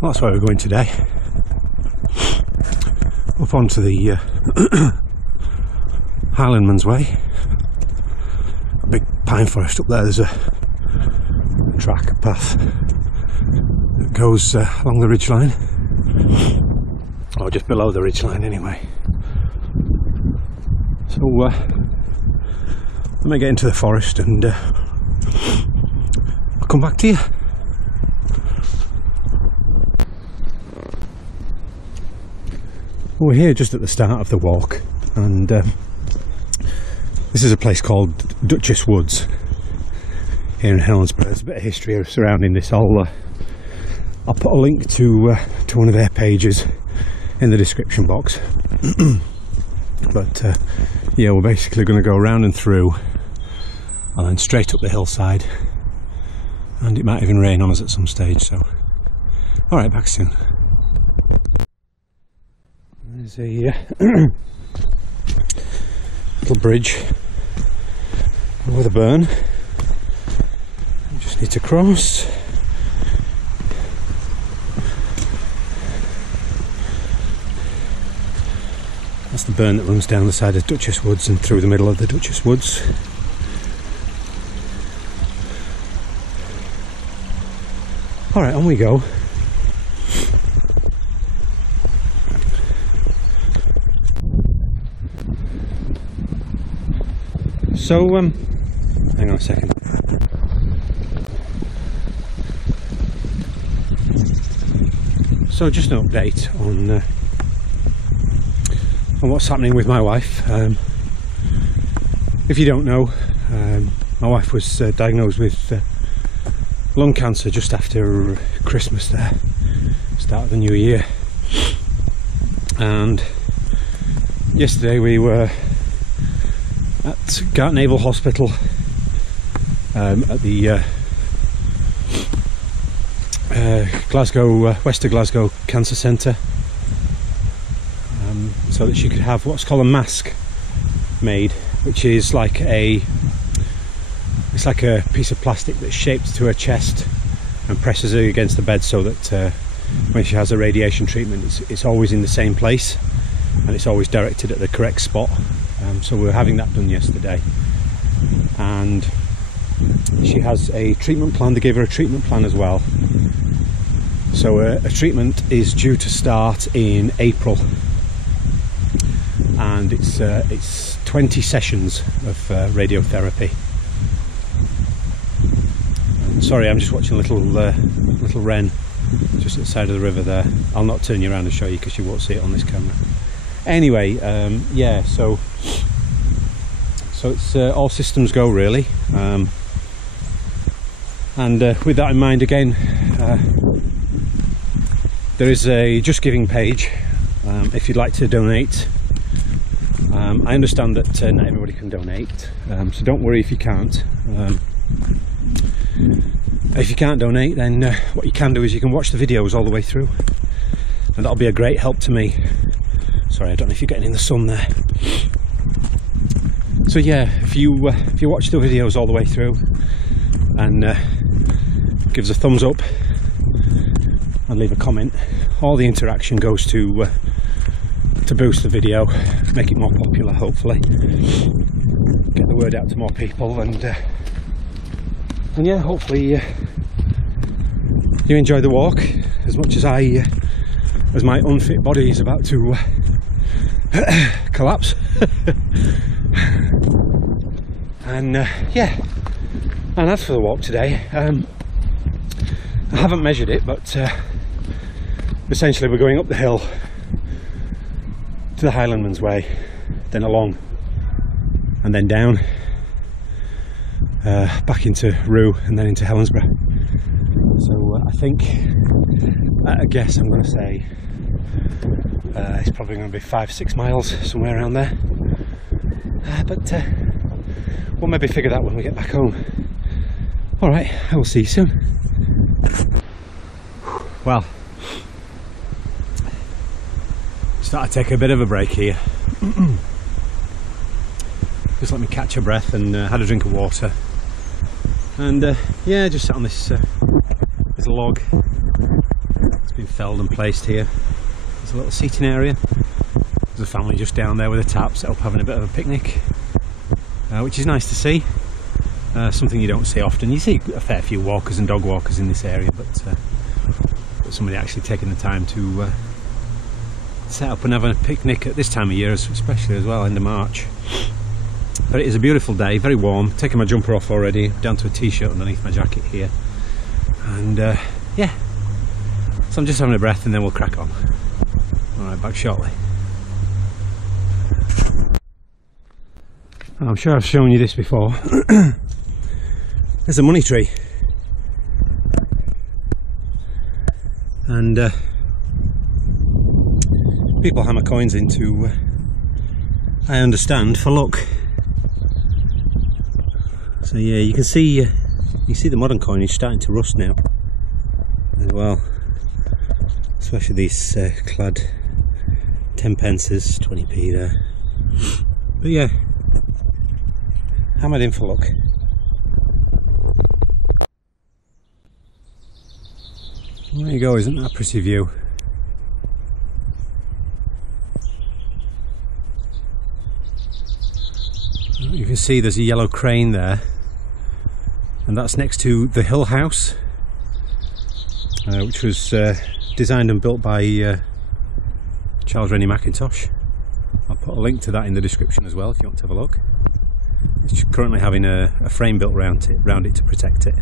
Well, that's where we're going today. Up onto the Highlandman's Way. A big pine forest up there. There's a track, a path that goes along the ridgeline, or just below the ridgeline anyway. So let me get into the forest and I'll come back to you. We're here just at the start of the walk, and this is a place called Duchess Woods here in Helensburgh. There's a bit of history surrounding this. I'll put a link to one of their pages in the description box. But yeah, we're basically going to go around and through and then straight up the hillside, and it might even rain on us at some stage, so alright, back soon. There's a little bridge over the burn. We just need to cross. That's the burn that runs down the side of Duchess Woods and through the middle of the Duchess Woods. Alright, on we go. So, hang on a second. So just an update on what's happening with my wife. If you don't know, my wife was diagnosed with lung cancer just after Christmas there, start of the new year. And yesterday we were at Gart Naval Hospital at the Glasgow, West of Glasgow Cancer Centre, so that she could have what's called a mask made, which is like a piece of plastic that's shaped to her chest and presses her against the bed, so that when she has a radiation treatment it's always in the same place and it's always directed at the correct spot. So we were having that done yesterday, and she has a treatment plan. They gave her a treatment plan as well. So a treatment is due to start in April, and it's 20 sessions of radiotherapy. And sorry, I'm just watching a little wren just at the side of the river there. I'll not turn you around and show you because you won't see it on this camera. Anyway, yeah, so it's all systems go really, and with that in mind, again, there is a Just Giving page if you'd like to donate. I understand that not everybody can donate, so don't worry if you can't. If you can't donate, then what you can do is you can watch the videos all the way through, and that'll be a great help to me. Sorry, I don't know if you're getting in the sun there. So yeah, if you watch the videos all the way through and give us a thumbs up and leave a comment, all the interaction goes to boost the video, make it more popular, hopefully get the word out to more people, and yeah, hopefully you enjoy the walk as much as as my unfit body is about to collapse. And yeah, and that's for the walk today. I haven't measured it, but essentially we're going up the hill to the Highlandman's Way, then along, and then down back into Rue, and then into Helensburgh. So I think, at a guess, I'm going to say it's probably going to be 5-6 miles, somewhere around there. But we'll maybe figure that when we get back home. Alright, I will see you soon. Well, start to take a bit of a break here. Just let me catch a breath, and had a drink of water, and yeah, just sat on this log. It's been felled and placed here. There's a little seating area. There's a family just down there with a tarp set up having a bit of a picnic, which is nice to see. Something you don't see often. You see a fair few walkers and dog walkers in this area, but somebody actually taking the time to set up and have a picnic at this time of year, especially as well, end of March. But it is a beautiful day, very warm. Taking my jumper off already, down to a t-shirt underneath my jacket here. And yeah, so I'm just having a breath and then we'll crack on. Alright, back shortly. I'm sure I've shown you this before. There's a money tree. And people hammer coins into, I understand, for luck. So yeah, you can see the modern coinage starting to rust now as well, especially these clad 10 pences, 20p there. But yeah, hammered in for luck. There you go, isn't that a pretty view? You can see there's a yellow crane there, and that's next to the Hill House, which was designed and built by Charles Rennie Mackintosh. I'll put a link to that in the description as well if you want to have a look. It's currently having a frame built around it to protect it.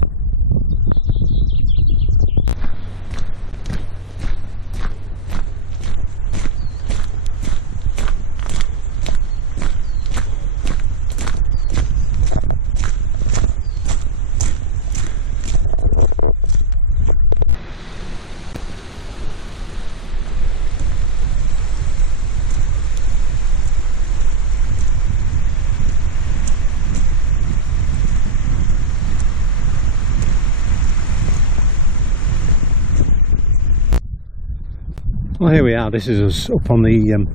Well, here we are. This is us up on the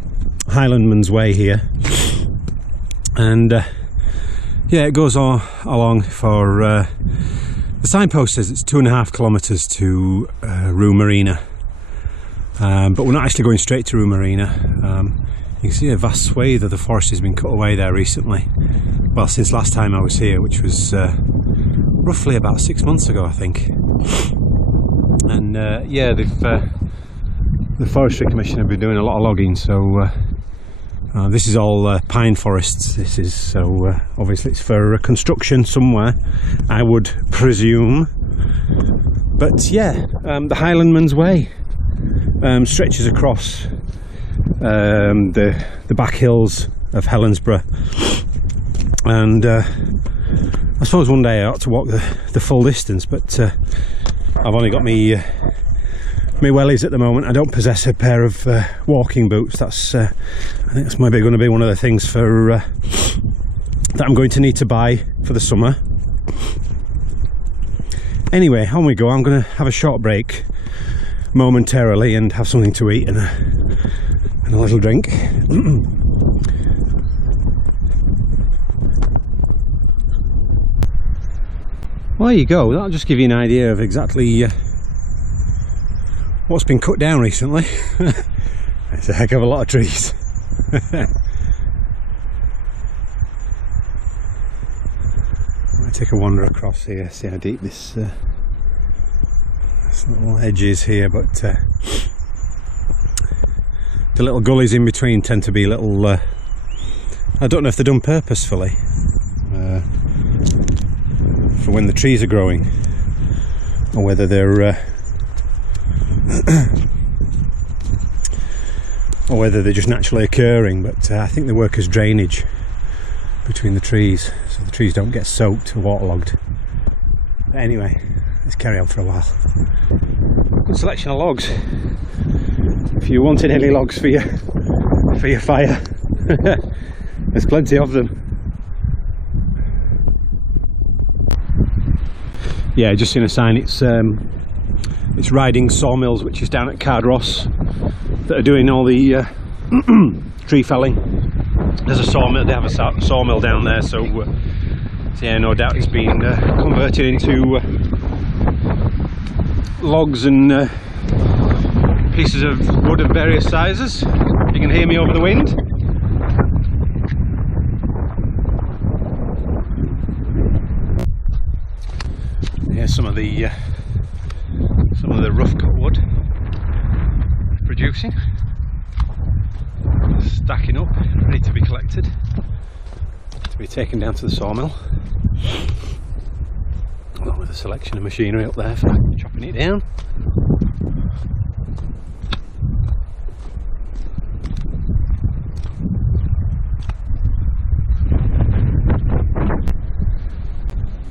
Highlandman's Way here, and yeah, it goes all along for the signpost says it's 2.5 kilometres to Rue Marina, but we're not actually going straight to Rue Marina. You can see a vast swathe of the forest has been cut away there recently, well, since last time I was here, which was roughly about 6 months ago, I think. And yeah, the Forestry Commission have been doing a lot of logging, so this is all pine forests. This is, so obviously it's for construction somewhere, I would presume. But yeah, the Highlandman's Way stretches across the back hills of Helensburgh, and I suppose one day I ought to walk the full distance, but I've only got me wellies at the moment. I don't possess a pair of walking boots. That's I think that's maybe going to be one of the things for that I'm going to need to buy for the summer. Anyway, on we go. I'm going to have a short break momentarily and have something to eat and a little drink. Well, there you go. That'll just give you an idea of exactly what's been cut down recently. It's a heck of a lot of trees. I'll take a wander across here, see how deep this little edge is here, but the little gullies in between tend to be little, I don't know if they're done purposefully for when the trees are growing, or whether they're or whether they're just naturally occurring, but I think they work as drainage between the trees, so the trees don't get soaked or waterlogged. But anyway, let's carry on for a while. Good selection of logs. If you wanted any logs for your fire, there's plenty of them. Yeah, just seen a sign. It's Riding Sawmills, which is down at Cardross, that are doing all the tree felling. There's a sawmill. They have a sawmill down there, so yeah, no doubt it's been converted into logs and pieces of wood of various sizes. You can hear me over the wind. Here's some of the rough cut wood producing, stacking up, ready to be collected, to be taken down to the sawmill, along with a selection of machinery up there for chopping it down.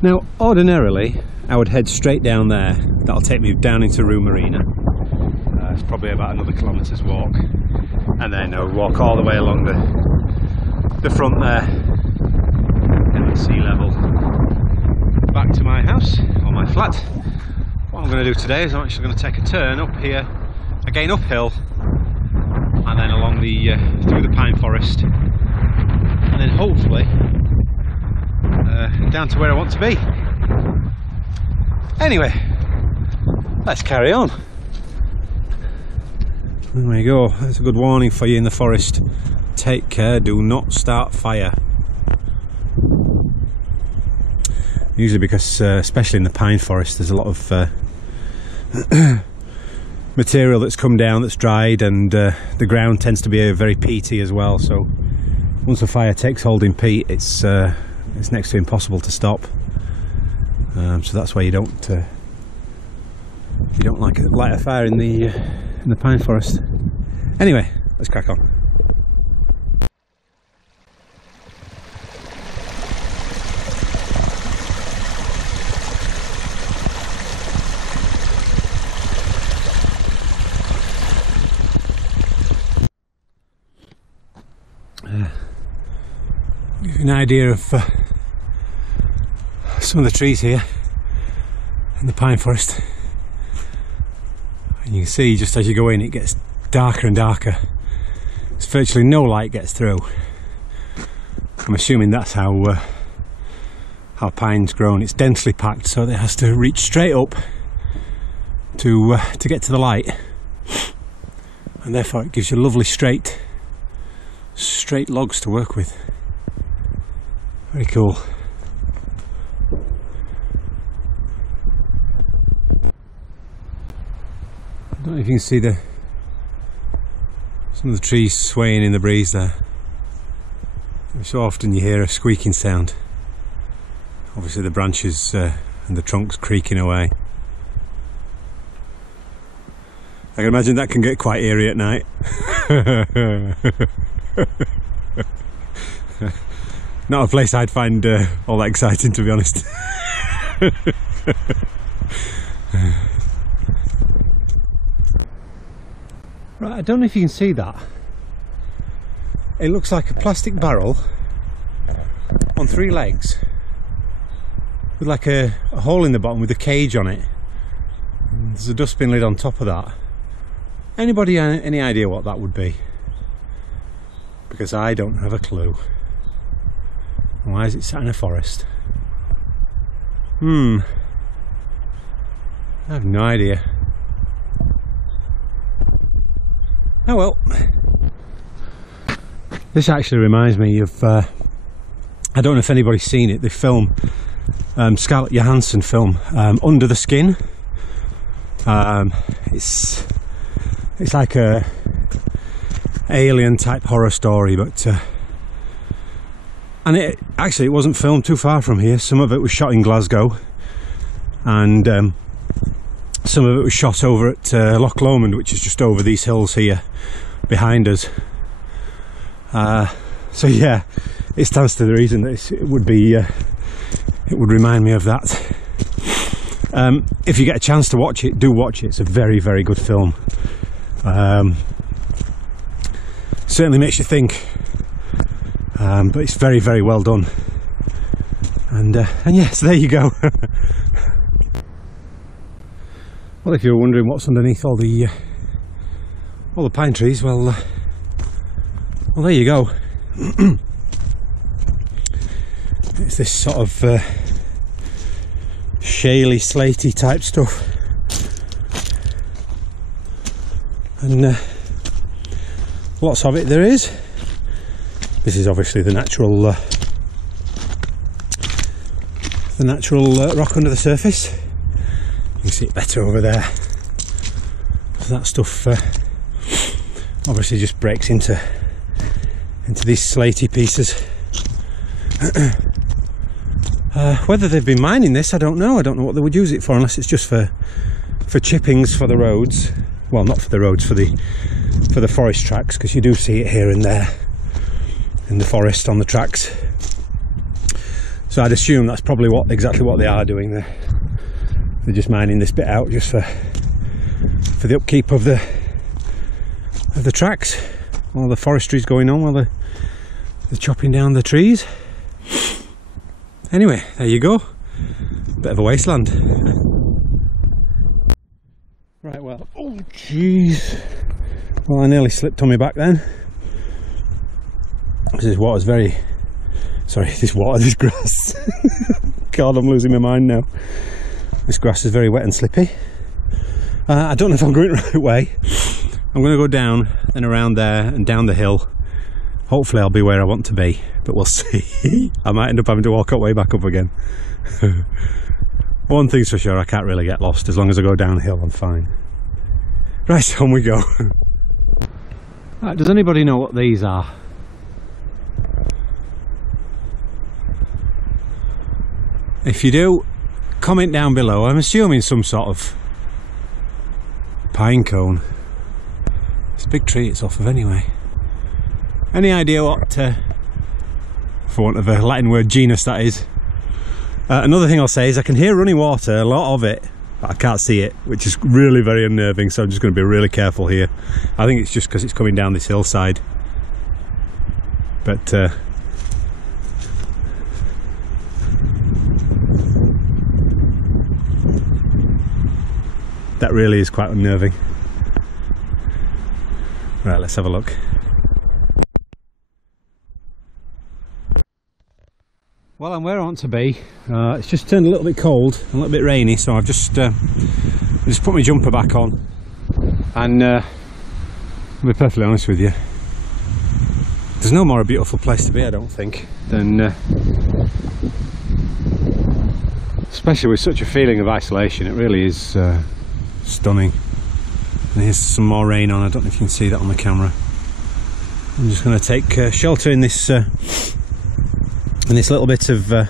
Now, ordinarily, I would head straight down there. That'll take me down into Rue Marina. It's probably about another kilometre's walk, and then I would walk all the way along the front there, down at sea level, back to my house or my flat. What I'm going to do today is I'm actually going to take a turn up here, again uphill, and then along through the pine forest, and then hopefully down to where I want to be. Anyway, let's carry on. There we go. That's a good warning for you in the forest. Take care, do not start fire. Usually because, especially in the pine forest, there's a lot of material that's come down, that's dried, and the ground tends to be very peaty as well. So once a fire takes hold in peat, it's next to impossible to stop. So that's why you don't light a fire in the pine forest. Anyway, let's crack on. Give you an idea of some of the trees here in the pine forest, and you can see just as you go in it gets darker and darker. There's virtually no light gets through. I'm assuming that's how pine's grown. It's densely packed, so it has to reach straight up to get to the light, and therefore it gives you lovely straight logs to work with. Very cool. I don't know if you can see some of the trees swaying in the breeze there. So often you hear a squeaking sound. Obviously the branches and the trunks creaking away. I can imagine that can get quite eerie at night. Not a place I'd find all that exciting, to be honest. Right, I don't know if you can see that. It looks like a plastic barrel on 3 legs with like a hole in the bottom with a cage on it. There's a dustbin lid on top of that. Anybody any idea what that would be? Because I don't have a clue. Why is it sat in a forest? I have no idea. Oh well. This actually reminds me of I don't know if anybody's seen it, the film, Scarlett Johansson film, Under the Skin. It's like a alien type horror story, but and it wasn't filmed too far from here. Some of it was shot in Glasgow, and some of it was shot over at Loch Lomond, which is just over these hills here behind us. So yeah, it stands to the reason that it would remind me of that. If you get a chance to watch it, do watch it. It's a very, very good film. Certainly makes you think, but it's very, very well done. And yes, there you go. Well, if you're wondering what's underneath all the pine trees, well, there you go. It's this sort of shaly, slaty type stuff. and lots of it there is. This is obviously the natural rock under the surface. You can see it better over there. So that stuff obviously just breaks into these slaty pieces. Whether they've been mining this, I don't know. I don't know what they would use it for, unless it's just for chippings for the roads. Well, not for the roads, for the forest tracks, because you do see it here and there in the forest on the tracks. So I'd assume that's probably exactly what they are doing there. They're just mining this bit out just for the upkeep of the tracks, while the forestry's going on, while they're chopping down the trees. Anyway, there you go. Bit of a wasteland. Right, well, oh jeez. Well, I nearly slipped on my back then. This grass. God, I'm losing my mind now. This grass is very wet and slippy. I don't know if I'm going the right way. I'm going to go down and around there and down the hill. Hopefully I'll be where I want to be, but we'll see. I might end up having to walk all the way back up again. One thing's for sure, I can't really get lost. As long as I go downhill, I'm fine. Right, on we go. Right, does anybody know what these are? If you do, comment down below. I'm assuming some sort of pine cone. It's a big tree it's off of anyway. Any idea what, for want of a Latin word, genus that is? Another thing I'll say is I can hear running water, a lot of it, but I can't see it, which is really very unnerving, so I'm just going to be really careful here. I think it's just because it's coming down this hillside. But that really is quite unnerving. Right, let's have a look. Well, I'm where I want to be. It's just turned a little bit cold, a little bit rainy, so I've just put my jumper back on, and I'll be perfectly honest with you, there's no more a beautiful place to be, I don't think, than especially with such a feeling of isolation. It really is stunning. And here's some more rain on. I don't know if you can see that on the camera. I'm just going to take shelter in this little bit of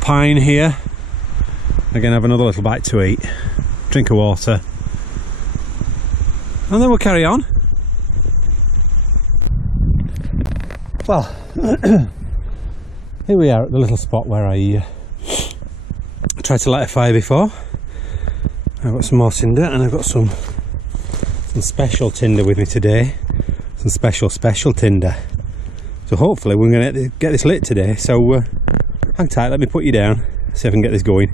pine here. Again, have another little bite to eat, drink of water, and then we'll carry on. Well, here we are at the little spot where I tried to light a fire before. I've got some more tinder, and I've got some special tinder with me today. Some special tinder. So hopefully we're going to get this lit today. So hang tight, let me put you down, see if I can get this going.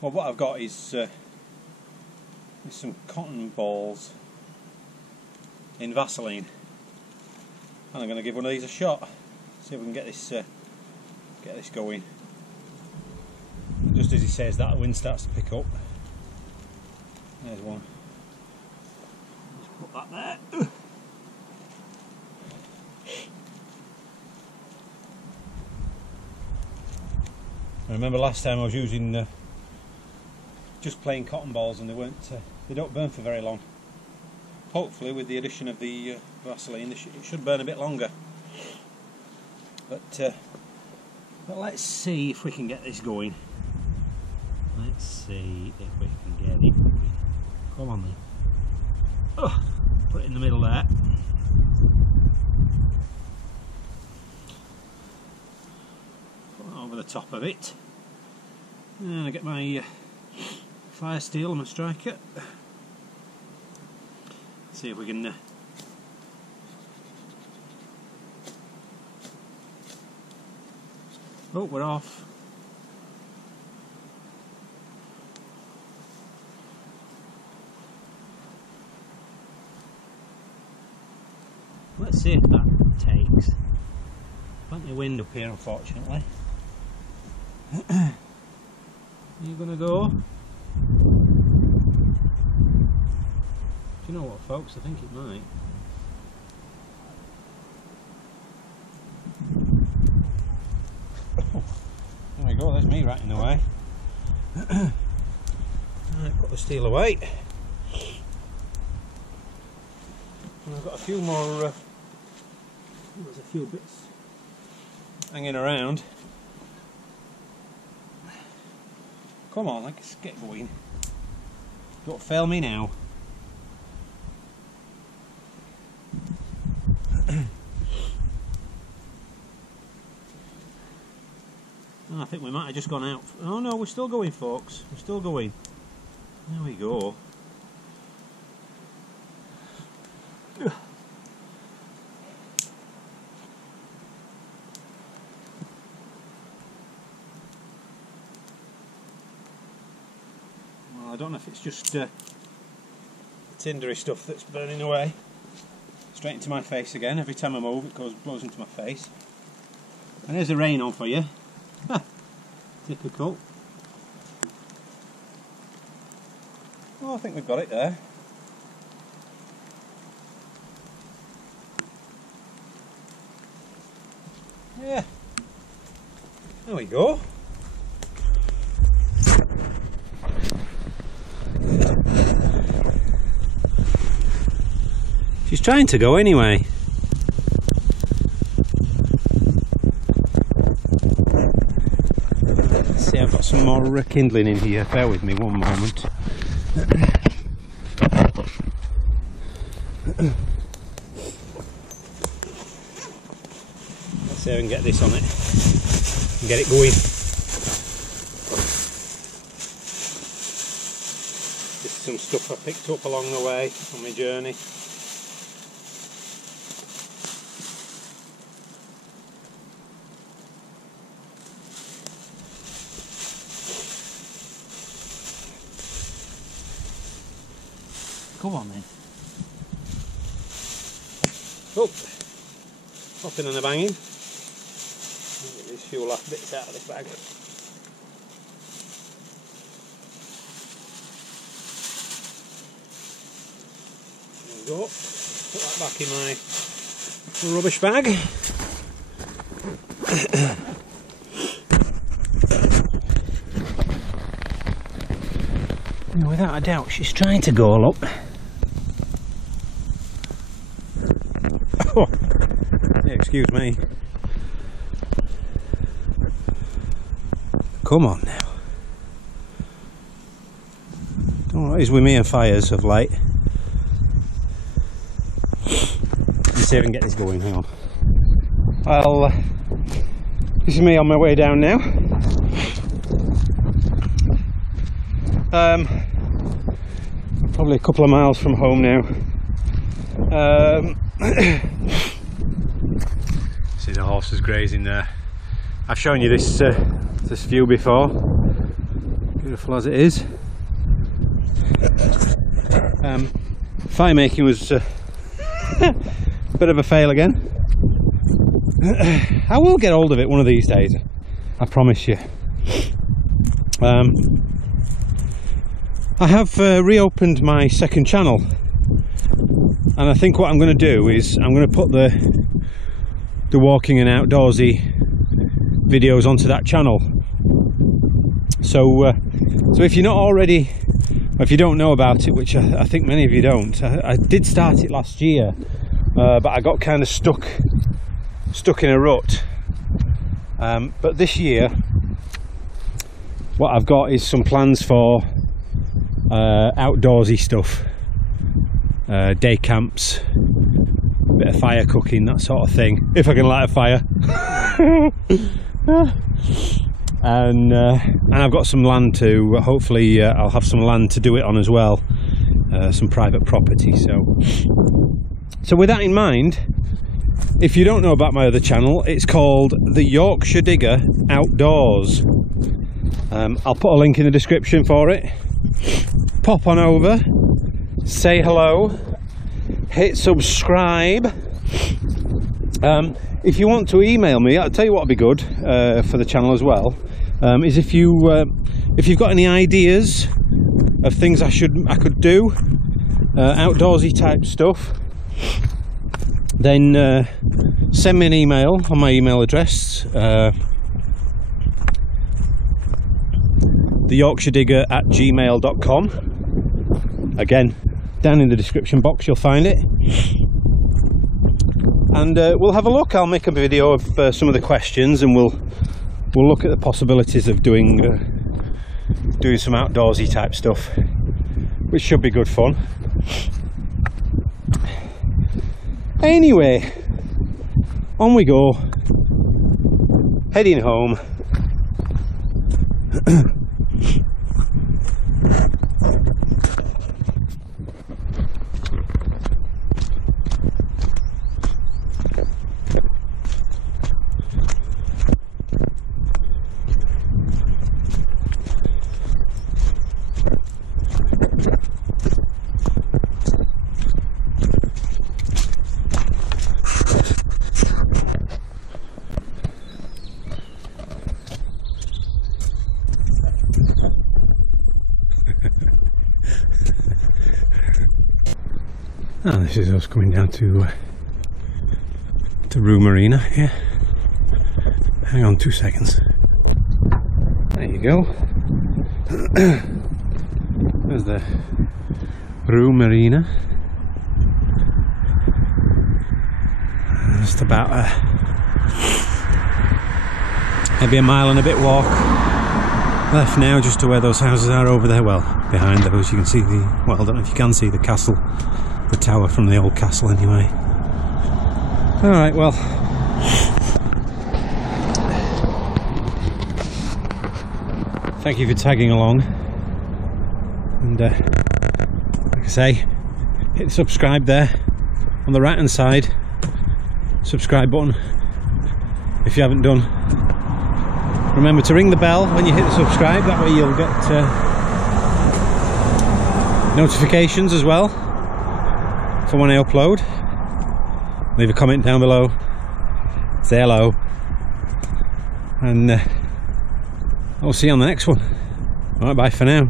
Well, what I've got is some cotton balls in Vaseline, and I'm going to give one of these a shot. See if we can get this going. And just as he says that, the wind starts to pick up. There's one. Put that there. I remember last time I was using just plain cotton balls, and they don't burn for very long. Hopefully with the addition of the Vaseline it should burn a bit longer. But let's see if we can get this going. Let's see if we can get it going. Come on then. Oh, put it in the middle there. Put that over the top of it. And I get my fire steel and my striker. See if we can oh, we're off. Let's see if that takes. Plenty of wind up here, unfortunately. You gonna go? Do you know what, folks? I think it might. There we go, there's me right in the way. Right, put the steel away. And I've got a few more, there's a few bits hanging around. Come on, let's get going. Don't fail me now. Oh, I think we might have just gone out. Oh no, we're still going, folks. We're still going. There we go. Well, I don't know if it's just the tindery stuff that's burning away. Straight into my face again. Every time I move, it blows into my face. And there's the rain on for you. Ha! Typical. Oh, I think we've got it there. Yeah. There we go. She's trying to go anyway. Let's see, I've got some more kindling in here. Bear with me one moment. Let's see if I can get this on it and get it going. This is some stuff I picked up along the way on my journey. Come on then. Oh, popping and a banging. Get these fuel off bits out of this bag. There we go. Put that back in my rubbish bag. Without a doubt, she's trying to go up. Oh, yeah, excuse me. Come on now. Don't know what is with me and fires of late. Let's see if I can get this going. Hang on. Well, this is me on my way down now. Probably a couple of miles from home now. See the horses grazing there. I've shown you this this view before. Beautiful as it is. Fire making was a bit of a fail again. I will get hold of it one of these days, I promise you. I have reopened my second channel, and I think what I'm going to do is I'm going to put the walking and outdoorsy videos onto that channel. So if you're not already, or if you don't know about it, which I think many of you don't, I did start it last year, but I got kind of stuck in a rut. But this year, what I've got is some plans for outdoorsy stuff, day camps, a bit of fire cooking, that sort of thing, if I can light a fire. And I've got some land to, hopefully I'll have some land to do it on as well, some private property. So with that in mind, if you don't know about my other channel, it's called The Yorkshire Digger Outdoors. I'll put a link in the description for it. Pop on over, say hello, hit subscribe. If you want to email me, I'll tell you what would be good for the channel as well. is if you've got any ideas of things I could do, outdoorsy type stuff, then send me an email on my email address, theyorkshiredigger@gmail.com. Again, down in the description box you'll find it, and we'll have a look. I'll make a video of some of the questions, and we'll look at the possibilities of doing some outdoorsy type stuff, which should be good fun. Anyway, on we go, heading home. Ah, this is us coming down to Rue Marina here. Hang on 2 seconds. There you go. There's the Rue Marina. Just about maybe a mile and a bit walk left now, just to where those houses are over there. Well, behind those you can see well, I don't know if you can see the castle, the tower from the old castle anyway. Alright, well, thank you for tagging along, and like I say, hit the subscribe there on the right hand side, subscribe button if you haven't done. Remember to ring the bell when you hit the subscribe, that way you'll get notifications as well for when I upload. Leave a comment down below, say hello, and I'll see you on the next one. Alright, bye for now.